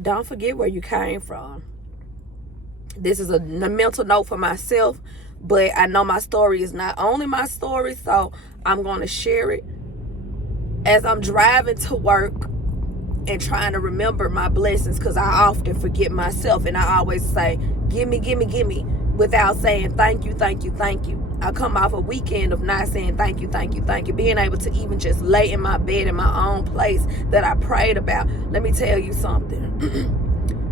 Don't forget where you came from. This is a mental note for myself, but I know my story is not only my story, so I'm going to share it as I'm driving to work and trying to remember my blessings, because I often forget myself, and I always say, give me, without saying thank you, thank you, thank you. I come off a weekend of not saying thank you, thank you, thank you, being able to even just lay in my bed in my own place that I prayed about. Let me tell you something.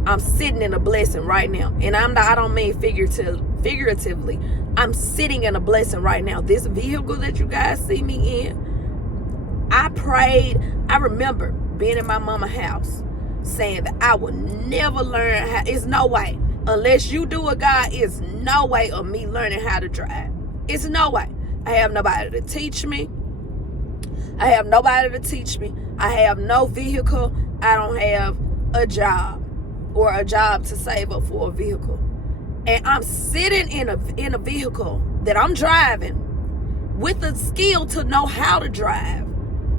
I'm sitting in a blessing right now, and I don't mean figuratively. I'm sitting in a blessing right now. This vehicle that you guys see me in, I prayed. I remember being in my mama's house saying that I would never learn how. It's no way. Unless you do it, God, it's no way of me learning how to drive. It's no way. I have nobody to teach me. I have no vehicle. I don't have a job or a job to save up for a vehicle. And I'm sitting in a vehicle that I'm driving with the skill to know how to drive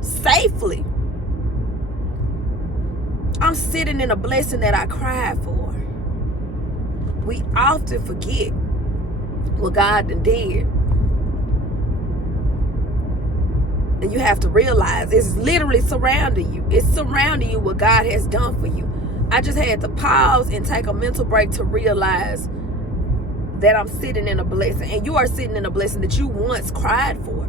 safely. I'm sitting in a blessing that I cried for. We often forget what God did. And you have to realize it's literally surrounding you. It's surrounding you what God has done for you. I just had to pause and take a mental break to realize that I'm sitting in a blessing. And you are sitting in a blessing that you once cried for.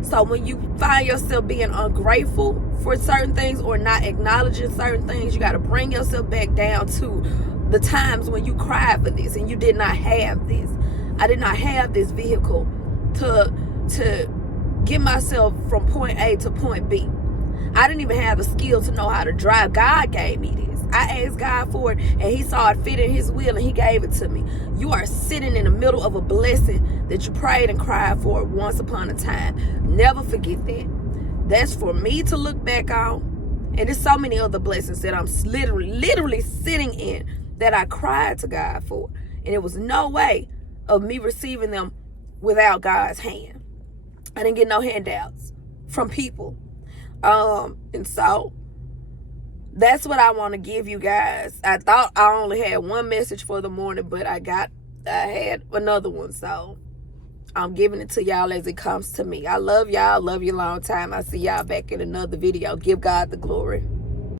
So when you find yourself being ungrateful for certain things or not acknowledging certain things, you got to bring yourself back down to the times when you cried for this and you did not have this. I did not have this vehicle to get myself from point A to point B. I didn't even have the skill to know how to drive. God gave me this. I asked God for it, and he saw it fit in his will, and he gave it to me. You are sitting in the middle of a blessing that you prayed and cried for once upon a time. Never forget that. That's for me to look back on. And there's so many other blessings that I'm literally sitting in that I cried to God for. And it was no way of me receiving them without God's hand. I didn't get no handouts from people. And so that's what I want to give you guys. I thought I only had one message for the morning, but I had another one. So I'm giving it to y'all as it comes to me. I love y'all. Love you a long time. I see y'all back in another video. Give God the glory.